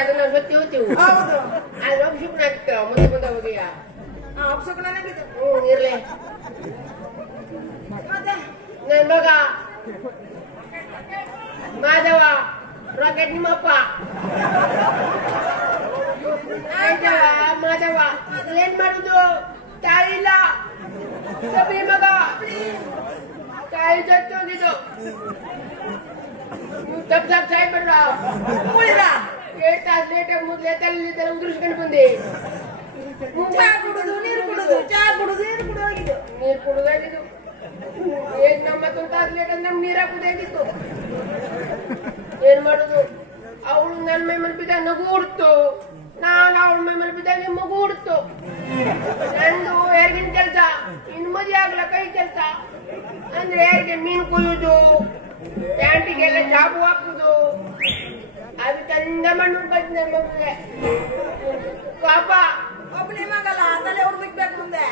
ಅದನ್ನ ಸತ್ಯ ಹೋಗ್ತೀವಿ ಹೌದು ಅದು ಅಭಿಷೇಕನ ಆಗ್ತಾವ ಮುಂದೆ ಮುಂದೆ ಹೋಗಿಯ ಆ, ಅಪ್ಸಕುಣನಾಗಿದ್ದು. ಹ್ಮ್ ಇರ್ಲಿ ಮತ್ತೆ ನನ್ ಮಗ ಮಾಧವ ರಾಕೆಟ್ ನಿಮ್ಮಪ್ಪ ಮಾಧವ ಮಾಧವ ಏನ್ ಮಾಡುದು ತಾಯಿ ಇಲ್ಲ ಸಬಿ ಮಗ ತಾಯಿ ಸತ್ತೋಗಿದ್ದು ತಪ್ಪ ತಪ್ಪ ಸಾಯ್ಬೇಡ್ರ ಉಳಿದ ಏಟ್ ತಾಸು ಲೇಟ್ ಮೊದ್ಲೇ ತಲೆ ತಲೆ ಉದುರಿಸ್ಕೊಂಡು ಬಂದೆ. ಚಾ ಕುಡುದು, ನೀರು ಕುಡುದು, ಚಾ ಕುಡುದು, ನೀರು ಕುಡುದಾಗಿದ್ದು ನೀರ್ ಕುಡ್ದಾಗಿದ್ದು ಏನ್ ನಮ್ಮ ತಾಸು ಲೇಟ್ ಅಂದ್ರೆ ನಮ್ ನೀರ್ ಏನ್ ಮಾಡುದು? ಅವಳು ನನ್ನ ಮೈ ಮೇಲೆ ಬಿದ್ದಾಗ ನಗು ಹುಡ್ತು ನಾನು ಅವಳ ಮೈ ಮೇಲೆ ಬಿದ್ದಾಗ ಮಗು ಹುಡ್ತು ನಂದು ಯಾರಿಗಿನ ಕೆಲಸ. ಇನ್ ಮದಿ ಆಗ್ಲ ಕೈ ಕೆಲಸ. ಅಂದ್ರೆ ಯಾರಿಗೆ ಮೀನು ಕೊಯ್ಯುದು, ಪ್ಯಾಂಟಿಗೆಲ್ಲ ಜಾಬು ಹಾಕುದು. ಅದು ಚಂದ ಮಣ್ಣು ಬಂದ ನನ್ನ ಮಗುಗೆ. ಪಾಪ. ಒಬ್ಬನೇ ಮಗಲ್ಲ ಆತಲೇ ಅವ್ರು ಬಿಡ್ಬೇಕು ಮುಂದೆ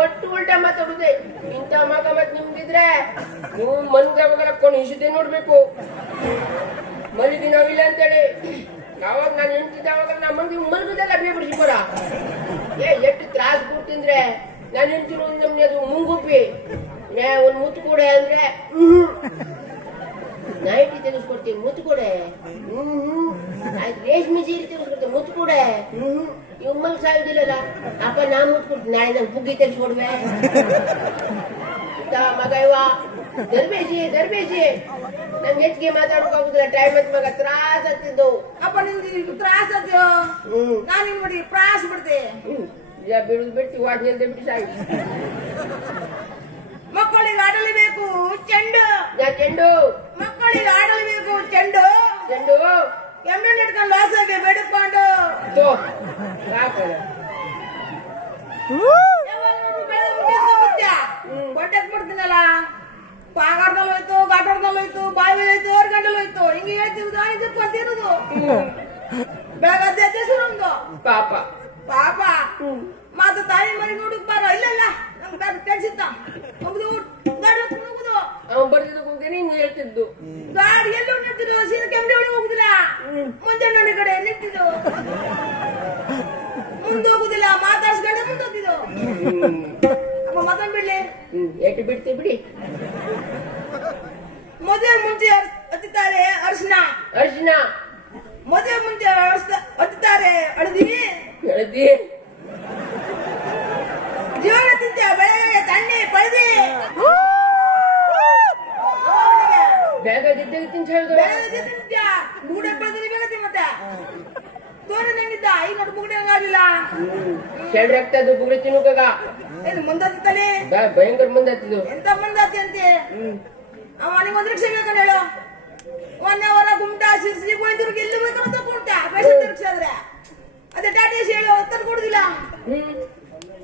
ಒಟ್ಟು ಉಲ್ಟಾ ಮಾತಾಡುದೆ. ಇಂಥ ಮಗ ಮತ್ ನಿಮ್ದಿದ್ರೆ ನೀವು ಮನ್ಗ ಮಗನ ಇಷ್ಟೇ ನೋಡ್ಬೇಕು. ಮಲಗಿ ನಾವಿಲ್ಲ ಅಂತೇಳಿ. ಯಾವಾಗ ನಾನು ಹೆಂಡ್ತಿದ್ದಾವಾಗ ನಮ್ಮ ಮಂದಿ ಮಲಗದೆಲ್ಲ ಬೇಬಿಡಿಸಿ ಬರ ಏ ಎಷ್ಟು ತ್ರಾಸ್ ಕೊಡ್ತಿಂದ್ರೆ ನಾನು ಹೆಂಡ್ತಿರು ನಮ್ಗೆ ಅದು ಮುಂಗುಪ್ಪಿ. ಏ ಒಂದು ಮುತ್ತು ಕೊಡೆ ಅಂದ್ರೆ ನೈಟಿ ತೆಗೆಸ್ಕೊಡ್ತೀನಿ ಮುತ್ತು ಕೊಡೆ. ಆಯ್ತು ರೇಷ್ಮೆ ಸೀರೆ ತೆಗೆಸ್ಕೊಡ್ತೀನಿ ಮುತ್ತು ಕೊಡೆ. ಇವ್ ಮಲ್ ಸಾಯುದಿಲ್ಲಲ್ಲ ಅಪ್ಪ ನಾ ಮುತ್ಕೊಡ್ತೀನಿ ನಾಳೆ ನಾನು ಬುಗ್ಗಿ ತೆಗೆಸ್ಕೊಡ್ವೆ. ಮಗ ಇವ. ದರ್ಬೇಶಿ ದರ್ಬೇಶಿ ನಂಗೆ ಹೆಚ್ಚಿಗೆ ಮಾತಾಡೋಕಾಗುದಿಲ್ಲ ಟೈಮ್ ಅಂತ ಮಗ ತ್ರಾಸ ಆಗ್ತಿದ್ದು. ಅಪ್ಪ ನಿಮ್ಗೆ ತ್ರಾಸ ಅದ್ಯೋ ಹ್ಮ್. ನಾನು ಹಿಂಗ್ ನೋಡಿ ಪ್ರಾಸ್ ಬಿಡ್ತೆ ಬಿಡುದು ಬಿಟ್ಟು ವಾದ್ಯ ಬಿಟ್ಟು ಸಾಯಿ. ಮಕ್ಕಳಿಗೆ ಆಡಲೇಬೇಕು ಚೆಂಡು. ನಾ ಚೆಂಡು. ಮಕ್ಕಳಿಗೆ ಆಡಲೇಬೇಕು ಚೆಂಡು ಚೆಂಡು ಎಮ್ಮೆ ಇಟ್ಕೊಂಡು ಲಾಸಾಗಿ ಬೆಡ್ಕೊಂಡು. ಹೊಟ್ಟೆಕ್ ಬಿಡ್ತೀನಲ್ಲ ಪಾಗಾಡ್ದಲ್ಲಿ ಹೋಯ್ತು ಗಾಟಾಡ್ದಲ್ಲಿ ಹೋಯ್ತು ಬಾಯಿ ಹೋಯ್ತು ಅವ್ರ ಗಂಡಲ್ಲಿ ಹೋಯ್ತು. ಹಿಂಗೆ ಹೇಳ್ತಿರೋದು ದಾಣಿ ತಿರ್ಕೊಂತಿರೋದು ಬೆಳಗ್ಗೆ ಪಾಪ. ಪಾಪ. ಮಾತು ತಾಯಿ ಮರಿ ನೋಡಕ್ ಬಾರ. ಇಲ್ಲ ಇಲ್ಲ. ನಮ್ಗೆ ಗಾಡಿ ಹಿಂಗ್ ಹೇಳ್ತಿದ್ದು. ಗಾಡಿ ಎಲ್ಲೂ ನಿಂತಿದ್ದು ಸೀದಾ ಕೆಮ್ಮಡಿ ಒಳಗೆ ಹೋಗುದಿಲ್ಲ. ಮುಂದೆ ನನ್ನ ಕಡೆ ನಿಂತಿದ್ದು. ಮುಂದೆ ಹೋಗುದಿಲ್ಲ ಮಾತಾಡ್ಸ್ಕೊಂಡೆ ಮುಂದೆ ಹೋಗ್ತಿದ್ದು ಅಮ್ಮ ಮತ್ತೊಂದು ಬಿಡ್ಲಿ? ಎಟ್ಟು ಬಿಡ್ತಿ ಬಿಡಿ. ಮದುವೆ ಮುಂಚೆ ಹತ್ತಿದ್ದಾರೆ ಅರ್ಶನ. ಅರ್ಶನ. ಮದುವೆ ಮುಂಚೆ ಹತ್ತಿದ್ದಾರೆ ಅಳದಿ ಹಳದಿ. ಹೇಳ್ತಿ ಜೀವನ ತಿಂತ ಬೆಳೆ ತಣ್ಣಿ ಪಳದಿ. ಬೇಗ ಜಿದ್ದಾಗ ತಿನ್ಸ ಹೇಳ್ದು ಬೆಳಗ್ಗೆ ತಿಂತ್ಯ? ಗೂಡೆ ಬೆಳೆದ್ರೆ ತೋರ ತೋರಣಂಗಿದ್ದ ಈಗ ನೋಡಿ ಮುಗುಡೆ ಹಂಗಾಗಿಲ್ಲ ಶೆಡ್ ಆಗ್ತದ್ದು ಬುಗ್ರಿ ತಿನ್ನುಕಾಗ. ಏನು ಮುಂದಾಗ್ತಾನೆ ಭಯಂಕರ ಮುಂದಾತಿದ್ದು ಎಂತ ಮುಂದಾತಿ ಅಂತೆ ಆ ಅವ ನಿಂಗೆ ಒಂದು ರಿಕ್ಷಾ ಬೇಕಂತ ಹೇಳು. ಒಂದೇ ವರ ಗುಮ್ಟ ಸಿರ್ಸಿ ಗೋಯ್ದುರ್ಗ ಎಲ್ಲಿ ಬೇಕಂತ ಕುಂಟ ಬೇರೆ ರಿಕ್ಷಾ ಆದ್ರೆ. ಅದೇ ಟಾಟಾ ಹೇಳು ಒತ್ತನ್ನು ಕೊಡುದಿಲ್ಲ.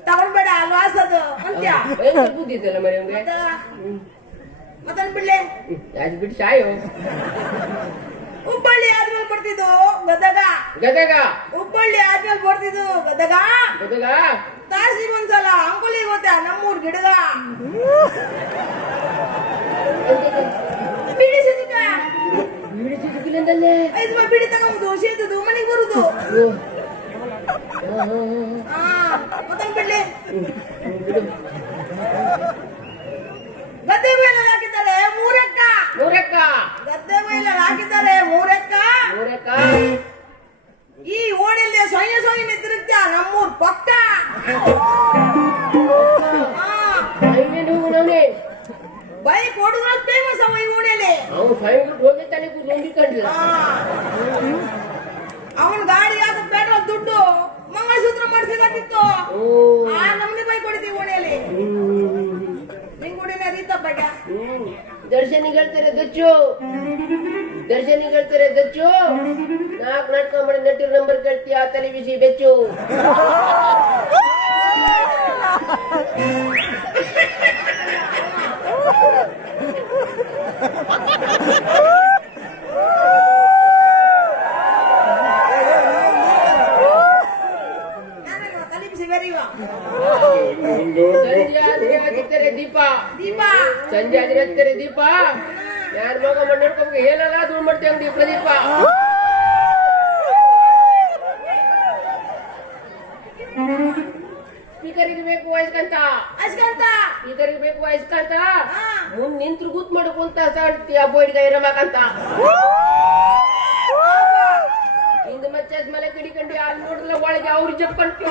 ತಗೊಂಡ್ಬೇಡ ಲಾಸ್ ಅದು. ಅಂತ್ಯ? ಬುದ್ಧಿ ಇದೆಯಲ್ಲ ಮರಿ ಅವ್ಗೆ ಮತ್ತ ಮತ್ತೊಂದು ಬಿಡ್ಲೆ? ಅದು ಬಿಟ್ಟು ಸಾಯು ಹುಬ್ಬಳ್ಳಿ ಆದ್ಮೇಲೆ ಬರ್ತಿದ್ದು? ಗದಗ. ಗದಗ. ಹುಬ್ಬಳ್ಳಿ ಆದ್ಮೇಲೆ ಬರ್ತಿದ್ದು? ಗದಗ? ಗದಗ. ತಾಸಿಗೆ ಒಂದ್ಸಲ ಅಂಗುಲಿ ಗೊತ್ತಾ ನಮ್ಮೂರ್ ಗಿಡಗ? ಬಿಡಿ ಬೀಡಿ ಸಿಕ್ಕಿಲ್ಲಂದಲ್ಲೇ ಮನೆಗೆ ಬರುದು. ಬಿಡ್ಲಿ? ಗದ್ದೆ ಮೇಲೆ ಮೂರಕ್ಕ. ನೂರಕ್ಕ ಗದ್ದೆ ಮೇಲೆ ಹಾಕಿದ್ದಾರೆ ಮೂರಕ್ಕ. ಮೂರಕ್ಕ. ಈ ಓಣಿಯಲ್ಲಿ ಸೊಯ್ಯ ಸೊಯ್ಯ ನಿಂತಿರುತ್ತ ನಮ್ಮೂರ್ ಪಕ್ಕ ಬೈಕ್ ಓಡುದ್ರ ಫೇಮಸ್ ಅವ ಈ ಓಣಿಯಲ್ಲಿ. ಅವನು ಭಯಂಕರ ಹೋಗಿ ತಾನೆ ನೋಡಿಕೊಂಡಿಲ್ಲ ಅವನ ಗಾಡಿ ಯಾಕೆ ಪೆಟ್ರೋಲ್ ದುಡ್ಡು. ಮಂಗಳಸೂತ್ರ ಮಾಡಿಸಿಗತ್ತಿತ್ತು ಓ. ಆ ನಮ್ಗೆ ಬೈಕ್ ಹೊಡಿತೀವಿ ಓಣಿಯಲ್ಲಿ. ನಿಂಗ್ ಓಡಿನ દરજે નીકળતે રે ગચ્યો દરજે નીકળતે રે ગચ્યો નાક નાટકા મળે નટીર નંબર કરતી આ ટેલિવિઝન બેચ્યો Oh! ಸಂಜೆ ಆದ್ರೆ ದೀಪ. ಯಾರ ಮಗ ಮಣ್ಣು ಏನಲ್ಲ ದೂರ ಮಾಡ್ತೇವೆ ದೀಪ ದೀಪ ಸ್ಪೀಕರ್ ಇರ್ಬೇಕು ವಯಸ್ಕಂತ ಅಸ್ಕಂತ ಸ್ಪೀಕರ್ ಇರ್ಬೇಕು ವಯಸ್ಕಂತ ಮುಂದ್ ನಿಂತ್ರು ಗುತ್ ಮಾಡ್ಕೊಂತ ಸಾಡ್ತಿ ಹಬ್ಬ ಹಿಡಿದ ಇರಬೇಕಂತ ಇಂದು ಮಚ್ಚ ಮೇಲೆ ಕಿಡಿಕಂಡು ಅಲ್ಲಿ ನೋಡಿದ್ರೆ ಒಳಗೆ ಅವ್ರಿಗೆ ಜಪ್ಪಂತ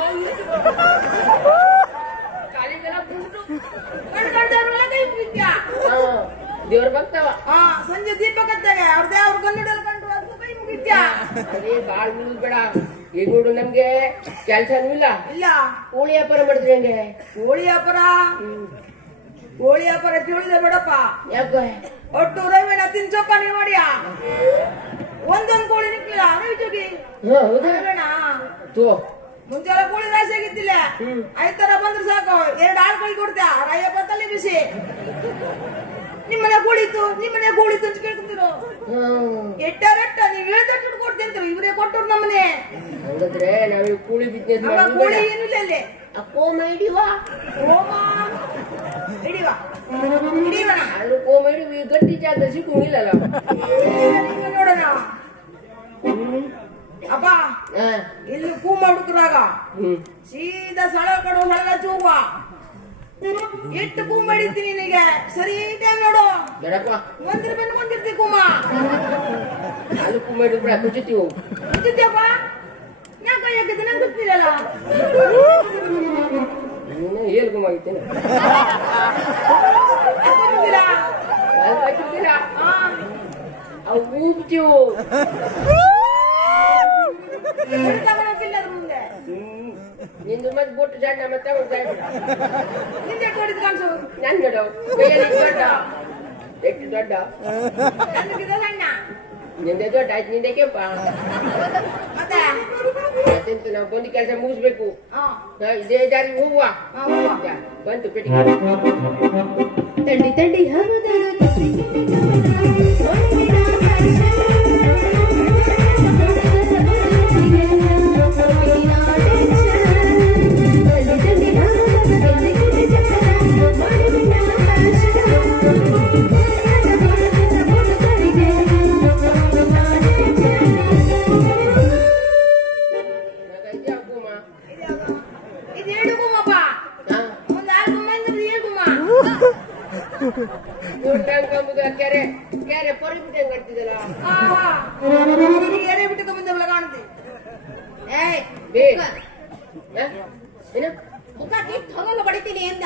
ದೇವ್ರ ಭಕ್ತವ. ಹಾ ಸಂಜೆ ದೀಪ ಕತ್ತಾಗ ಅವ್ರದೇ ಅವ್ರ ಕನ್ನಡ ಕಂಡ್ರು ಅದಕ್ಕೂ ಕೈ ಮುಗಿತ್ಯಾ? ಅದೇ ಬಾಳ್ ನಿಲ್ಬೇಡ ಈಗ ನೋಡು ನಮ್ಗೆ ಕೆಲ್ಸನೂ ಇಲ್ಲ. ಇಲ್ಲ. ಕೋಳಿ ವ್ಯಾಪಾರ ಮಾಡಿದ್ರಿ ಹೆಂಗೆ? ಕೋಳಿ ವ್ಯಾಪಾರ ಕೋಳಿ ವ್ಯಾಪಾರ ತಿಳಿದೆ ಬೇಡಪ್ಪ. ಯಾಕೆ? ಒಟ್ಟು ರವಿಣ ತಿನ್ಸೋಕ ನೀವು ಮಾಡಿಯಾ ಒಂದೊಂದ್ ಕೋಳಿ ನಿಕ್ಲಿಲ್ಲ. ರವಿ ಜೋಗಿ ಹೌದಾ? ರವಿಣ ತೋ. ಮುಂಚೆಲ್ಲ ಕೂಳಿ ರಾಶಿ ಆಗಿದ್ದಿಲ್ಲ. ಐತರ ಬಂದ್ರೆ ಸಾಕು. ಎರಡು ಆಳು ಕೊಳಿ ಕೊಡ್ತೀಯ. ರಾಯ ತಲೆ ಬಿಸಿ. ನಿಮ್ಮನೆ ಕೂಡಿತ್ತು ಇತ್ತು ನಿಮ್ಮನೆ ಕೋಳಿ ಇತ್ತು ಅಂತ ಹ್ಮ್. ಎಟ್ಟಾರೆಟ್ಟ ನೀವ್ ಹೇಳ್ದಟ್ಟು ಕೊಡ್ತೇಂತ್ರು ಇವರೇ ಕೊಟ್ಟರು ನಮ್ಮನೆ. ಹಂಗಾದ್ರೆ ನಾವು ಕೂಳಿ ಬಿಸ್ನೆಸ್ ಕೋಳಿ ಏನಿಲ್ಲ ಅಲ್ಲಿ. ಕೋಮ ಹಿಡಿವಾ ಹೋಮ ಹಿಡಿವ ಹಿಡಿವಣ ಕೋಮ ಹಿಡಿವಿ ಗಟ್ಟಿ ಜಾಗ ಸಿಕ್ಕಂಗಿಲ್ಲಲ್ಲ ಹಿಂಗೆ ನೋಡೋಣ. ಅಪ್ಪ ಇಲ್ಲಿ ಕೂಮ ಹುಡುಕ್ರಾಗ ಸೀದಾ ಸಳ ಕೊಡು ಸಳ ಚೂವ ಎಷ್ಟು ಕೂಮ ಮಾಡಿರ್ತೀನಿ ನಿನಗೆ. ಸರಿ ಟೈಮ್ ನೋಡು. ಒಂದಿರ ಬೆನ್ನು ಬಂದಿರ್ತಿ ಕೂಮ. ಅಲ್ಲಿ ಕೋಮ ಹಿಡಿದ್ಬಿಡ ಕುಚಿತೀವಿ ಇದ್ದಿದ್ಯಪ್ಪ ನಾ ಕೈ ಹಾಕಿದ್ದೆ ನಂಗೆ ಗೊತ್ತಿರಲ್ಲ ಏನ್ ಕೋಮ ಆಗಿತ್ತೇನೆ ಹಾಕಿದ್ದೀರಾ? ಅವು ತಗೊಳಕಿಲ್ಲ ಅದ್ರ ಮುಂದೆ ಹ್ಮ್ ನಿಂದು ಮತ್ತೆ ಬೊಟ್ಟು ಜಾಡ ಮತ್ತೆ ಕೊಡಿದ್ ಕಾಣಿಸು ನನ್ ದೊಡ್ಡ. ಎಷ್ಟು ದೊಡ್ಡ. ಸಣ್ಣ. ನಿಂದೆ ದೊಡ್ಡ ಆಯ್ತು ನಿಂದೆ ಕೆಂಪ. ಮತ್ತೆ? ಮತ್ತೆಂತ ನಾವು ಬಂದು ಕೆಲಸ ಮುಗಿಸ್ಬೇಕು. ಇದೇ ಜಾರಿ ಹೂವ ಬಂತು ಪೆಟ್ಟಿಗೆ. ತಂಡಿ ತಂಡಿ ಹವದರ ಪೊರಿ ಬಿಟ್ಟು ಕಾಣುತ್ತೆ ಏಯ್? ಏನು? ಮುಖ ಕಿತ್ತು ಹೋಗಲ್ಲ ಬಡಿತೀನಿ ಎಂದ.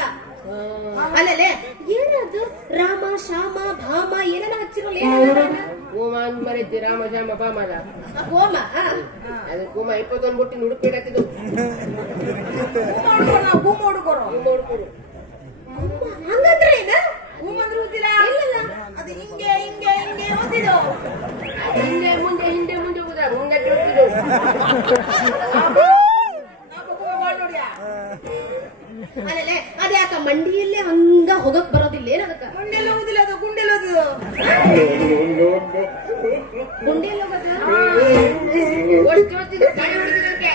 ಏನದು ರಾಮ ಶಾಮ ಭಾಮ ಏನೇನ ಹಚ್ಚಿರಲ್ಲ ಕೂಮ ಅಂದ್ ಮರೈತಿ ರಾಮ ಶ್ಯಾಮ ಹೋಮ ಆ. ಅದು ಕೂಮ ಇಪ್ಪತ್ತೊಂದು ಬುಟ್ಟಿ ಕೂಮ ಹುಡುಕರು ಹಂಗಂದ್ರೆ ಏನ ಗುಮ್ಮ ಅಂದ್ರೆ ಗೊತ್ತಿಲ್ಲ ಇಲ್ಲಲ್ಲ. ಅದು ಹಿಂಗೆ ಹಿಂಗೆ ಹಿಂಗೆ ಓದಿದು? ಹಿಂದೆ ಮುಂದೆ ಹಿಂದೆ ಮುಂದೆ ಹೋಗುದ? ಮುಂದೆ ಮಾಡಿ ನೋಡ್ಯಾ? ಅಲ್ಲಲ್ಲೇ ಅದ್ಯಾಕ ಮಂಡಿಯಲ್ಲೇ ಹಂಗ ಹೋಗಕ್ ಬರೋದಿಲ್ಲ ಏನದಕ್ಕ? ಗುಂಡೆಲ್ಲ ಓದಿಲ್ಲ ಅದು ಗುಂಡೆಲ್ಲ ಹೋಗದ. ಓಡಿಸ್ತು ಓಡಿಸ್ತಿದ್ದು ಗಾಳಿ ಹೊಡಿತಿದ್ದಕ್ಕೆ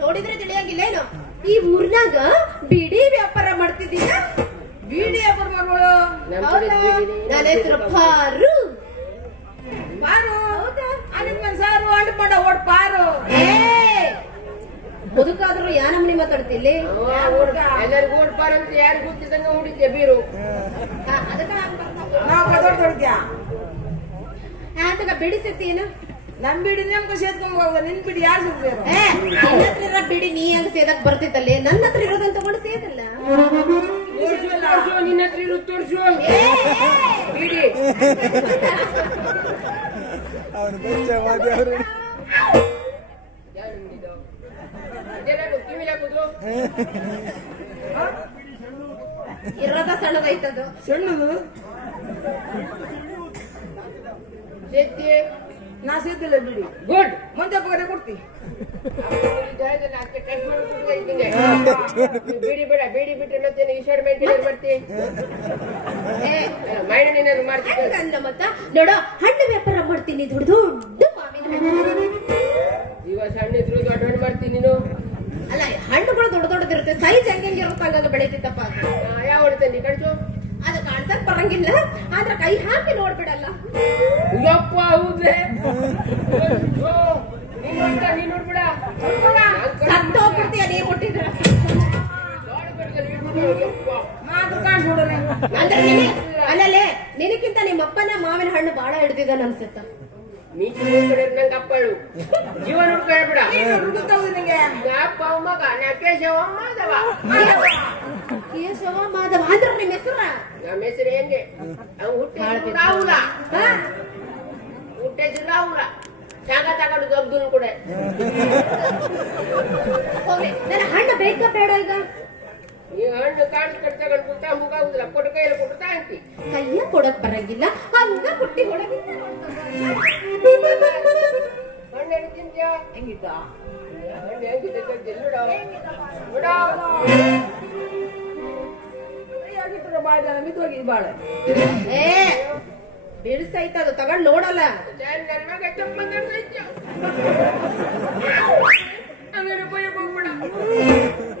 ನೋಡಿದ್ರೆ ತಿಳಿಯಂಗಿಲ್ಲ ಏನು? ಈ ಊರ್ನಾಗ ಬಿಡಿ ವ್ಯಾಪಾರ ಮಾಡ್ತಿದ್ದೀನ ಬಿಡಿ ವ್ಯಾಪಾರ ಮಾಡ್ಬೋಳು? ನನ್ನ ಹೆಸರು ಪಾರು. ಪಾರು? ಅನಿಮನ್ ಸಾರು ಅಂಡ್ ಪಂಡ ಓಡ್ ಪಾರು. ಏ ಮುದುಕಾದ್ರು ಯಾ ನಮ್ನಿ ಮಾತಾಡ್ತಿಲ್ಲಿ ಎಲ್ಲರಿಗೂ ಓಡ್ಪಾರ ಅಂತ ಯಾರು ಗೊತ್ತಿದ್ದಂಗ ಹುಡಿದ್ದೆ ಬೀರು. ಅದಕ್ಕ. ನಾವು ಕದೋಡ್ ತೊಡ್ತ್ಯಾ ಆತಗ ಏನು? ನಮ್ ಬಿಡಿ ನಮ್ಗೆ ಸೇದ್ಕೊಂಡ್ ಹೋಗುದ? ನಿನ್ ಬಿಡಿ ಯಾರು ನಿನ್ನ ಹತ್ರ ಇರೋ ಬಿಡಿ ನೀ ಹಂಗ ಸೇದಕ್ ಬರ್ತಿತ್ತಲ್ಲೇ? ನನ್ನ ಹತ್ರ ಇರೋದನ್ನ ತಗೊಂಡು ಸೇದಲ್ಲ. ನಿನ್ನ ಹತ್ರ ಇರು ತೋರ್ಸು ಬಿಡಿ. ಅವನು ಪರಿಚಯ ಮಾಡಿ ಅವರು ಇರೋದ ಸಣ್ಣದೈತದು ಸಣ್ಣದು? ನಾ ಸೇತಿಲ್ಲ ಬಿಡಿ. ಗುಡ್ ಮುಂಚೆ ಪಕ್ಕನೆ ಕೊಡ್ತಿ. ಬಿಡಿ ಬೇಡ ಬೇಡಿ ಬಿಟ್ಟು ಮತ್ತೆ ಈಶ್ವರ ಮಾಡ್ತಿ ಏ ಮೈಂಡ್ ಏನಾದ್ರು ಮಾಡ್ತೀನಿ ಅಂದ ಮತ್ತ ನೋಡೋ ಹಣ್ಣು ವ್ಯಾಪಾರ ಮಾಡ್ತೀನಿ ದೊಡ್ಡ ದೊಡ್ಡ ಮಾವಿನ ಹಣ್ಣು ಇವಾಗ ಸಣ್ಣ ಇದ್ರು ದೊಡ್ಡ ಹಣ್ಣು ಮಾಡ್ತೀನಿ ನೀನು ಅಲ್ಲ ಹಣ್ಣುಗಳು ದೊಡ್ಡ ದೊಡ್ಡದಿರುತ್ತೆ. ಸೈಜ್ ಹೆಂಗೆ ಇರುತ್ತೆ ಹಂಗಾಗ ಬೆಳೀತಿತ್ತಪ್ಪ. ಯಾವ ಹಣ್ಣು ತಂದಿ ಕಳ್ಸು ಅದು ಕಾಣ್ಸಕ್ ಬರಂಗಿಲ್ಲ ಆದ್ರೆ ಕೈ ಹಾಕಿ ನೋಡ್ಬಿಡಲ್ಲ. ಯಪ್ಪ ಹೌದ್ರೆ ನೀನ್ ನೋಡ್ಬಿಡ. ಅಂದ್ರೆ ಅಲ್ಲಲ್ಲೇ ನಿನಕ್ಕಿಂತ ನಿಮ್ಮ ಅಪ್ಪನ ಮಾವಿನ ಹಣ್ಣು ಬಾಳ ಹಿಡ್ದಿದ್ದಾನ ಅನ್ಸುತ್ತ. ನೀ ನಂಗೆ ಅಪ್ಪಳು. ನಿಂಗೆ ಅಪ್ಪ ಮಗ ನಕೇಶ ಕೇಶವ ಮಾಧವ. ಅಂದ್ರ ನಿಮ್ಮ ಹೆಸರ? ನಮ್ಮ ಹೆಸರು ಹೆಂಗೆ? ಅವ್ನು ಹುಟ್ಟಿದ್ರು ರಾಹುಲ ಹುಟ್ಟಿದ್ರು ರಾಹುಲ ಜಾಗ ತಗೊಂಡು ದೊಡ್ಡದು ಕೂಡ. ಹೋಗ್ಲಿ. ನನ್ನ ಹಣ್ಣ ಬೇಕಾ ಬೇಡ ಈಗ? ಈ ಹಣ್ಣು ಕಾಡು ಕಟ್ ತಗೊಂಡು ಕುಡ್ತಾ ಮುಗಾಗುದಿಲ್ಲ ಕೊಟ್ಟು ಕೈಯಲ್ಲಿ ಕೊಟ್ಟು ತಾಂತಿ ಕೈಯ ಕೊಡಕ್ ಬರಂಗಿಲ್ಲ. ಹಂಗ ಪುಟ್ಟಿ ಹೊಡಗಿಂದ ಹಣ್ಣು ಹೆಂಗ್ ತಿಂತ್ಯಾ? ಹೆಂಗಿದ್ದ ಹಣ್ಣು ಹೆಂಗಿದೆ ತೆಗ್ದಿಲ್ಲ ಬಿಡ ಆಗಿಟ್ಟರೆ ಬಾಳ ಜನ ಮಿದ್ದೋಗಿದ್ ಬಾಳ ಏ ಬಿಡಿಸೈತ ಅದು ತಗೊಂಡ್ ನೋಡಲ್ಲ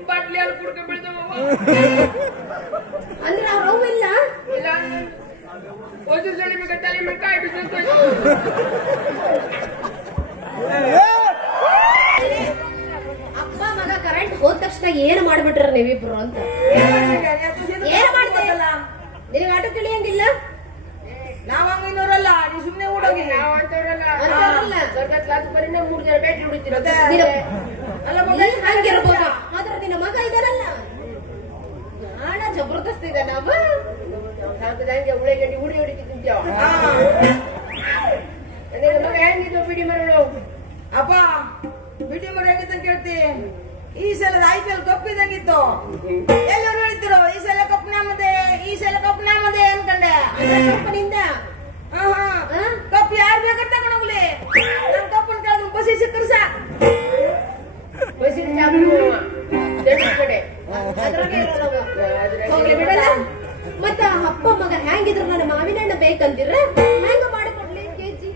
ಬಾಟ್ಲಿ ಅಲ್ಲಿ ಕುಡ್ಕ ಬೀಳ್ತಾವ ಅಂದ್ರೆ ಅವ್ರ ಇಲ್ಲ ಇಲ್ಲ ಒಂದು ಸಲ ಬೇಕಾ ತಲೆ ಮೇಲೆ ಕಾಯಿ ಬಿದ್ದು ಅಪ್ಪ ಮಗ ಕರೆಂಟ್ ಹೋದ ತಕ್ಷಣ ಏನ್ ಮಾಡ್ಬಿಟ್ರ ನೀವಿಬ್ರು ಅಂತ ಏನ್ ಮಾಡ್ತೀರಲ್ಲ ನಿನಗೆ ಆಟೋ ತಿಳಿಯಂಗಿಲ್ಲ ನಾವ್ ಹಂಗ ಇನ್ನೂರಲ್ಲ ನೀ ಸುಮ್ನೆ ಓಡೋಗಿ ನಾವು ಅಂತವ್ರಲ್ಲ. ಅಂತವ್ರಲ್ಲ. ಸರ್ಕಾರ ಕ್ಲಾಸ್ ಬರೀ ಮೂರು ಜನ? ನಿನ್ನ- ಅಲ್ಲ ಮಗ ಹಂಗಿರ್ಬೋದು. ಆದ್ರೆ ನಿನ್ನ ಮಗ ಇದಾನಲ್ಲ ಹಣ ಜಬರ್ದಸ್ತ್ ಇದಾನ ಅವ ಉಳ್ಳಾಗಡ್ಡಿ ಹುಡಿ ಮಗ ಹೆಂಗಿದ್ದು ಬಿಡಿ ಮರಳು. ಅಪ್ಪ ಬಿಡಿ ಮರ ಹೆಂಗಿತ್ತ ಕೇಳ್ತಿ? ಈ ಸಲ ಐ ಪಿ ಎಲ್ ಕಪ್ ಇದ್ದಂಗಿತ್ತು ಎಲ್ಲರೂ ಹೇಳಿದ್ರು ಈ ಸಲ ಕಪ್ ನಮ್ಮದೆ ಈ ಸಲ ಕಪ್ ನಮ್ಮದೆ ಅನ್ಕಂಡೆ. ಕಪ್ಪನಿಂದ. ಕಪ್ ಯಾರು ಬೇಕಾದ್ರೆ ತಗೊಂಡೋಗ್ಲಿ ನನ್ ಕಪ್ಪನ್ ಕೆಳಗೆ ಬಸಿ ಸಿಕ್ಕರು ಸಾಕು. ಬಸಿ ಕಡೆ. ಹೋಗ್ಲಿ ಬಿಡಲ್ಲ. ಮತ್ತ ಅಪ್ಪ ಮಗ ಹೆಂಗಿದ್ರು ನನ್ನ ಮಾವಿನ ಹಣ್ಣು ಬೇಕಂತೀರ ಹೆಂಗ ಮಾಡಿಕೊಡ್ಲಿ ಕೆಜಿ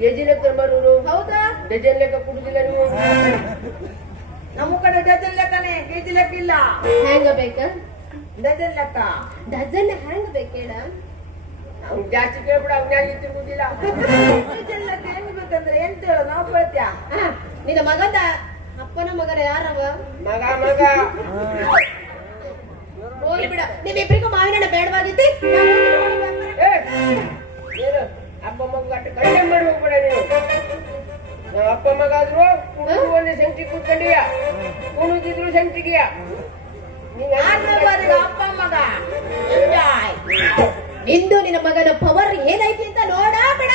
ಕೆಜಿ ಲೆಕ್ಕ ಬರೋರು ಹೌದಾ? ಡಜನ್ ಲೆಕ್ಕ ಕುಡುದಿಲ್ಲ ನೀವು. ನಮ್ಮ ಕಡೆ ಡಜನ್ ಲೆಕ್ಕನೆ ಕೆಜಿ ಲೆಕ್ಕ ಇಲ್ಲ ಹೆಂಗ ಬೇಕ? ಡಜನ್ ಲೆಕ್ಕ. ಡಜನ್ ಹೆಂಗ್ ಬೇಕೇಳ ಅವ್ನು ಜಾಸ್ತಿ ಕೇಳ್ಬಿಡ ಅವ್ನಾಗಿ ತಿರುಗುದಿಲ್ಲ ಡಜನ್ ಲೆಕ್ಕ ಹೆಂಗ್ ಬೇಕಂದ್ರೆ ಎಂತ ಹೇಳ ನಾವು ಪಡ್ತ್ಯಾ ನಿನ್ನ ಮಗದ ಅಪ್ಪನ ಮಗರ ಯಾರವ? ಮಗ ಮಗ. ಹೋಗ್ಲಿ ಬಿಡ ನಿಮ್ಮಿಬ್ರಿಗೂ ಮಾವಿನ ಬೇಡವಾಗಿದ್ದಿ? ಅಪ್ಪ ಮಗ ಅಟ್ಟು ಕಡಿಮೆ ಮಾಡಿ ಹೋಗ್ಬೇಡ ನಾವು ಅಪ್ಪ ಮಗಾದ್ರು ಒಂದು ಸಂಟಿ ಕೂತ್ಕೊಂಡಿಯ? ಕುಣಿದಿದ್ರು ಸಂಟಿಗೆಯ ಅಪ್ಪ ಮಗ. ನಿಂದು ನಿನ್ನ ಮಗನ ಪವರ್ ಏನೈತಿ ಅಂತ ನೋಡ ಬಿಡ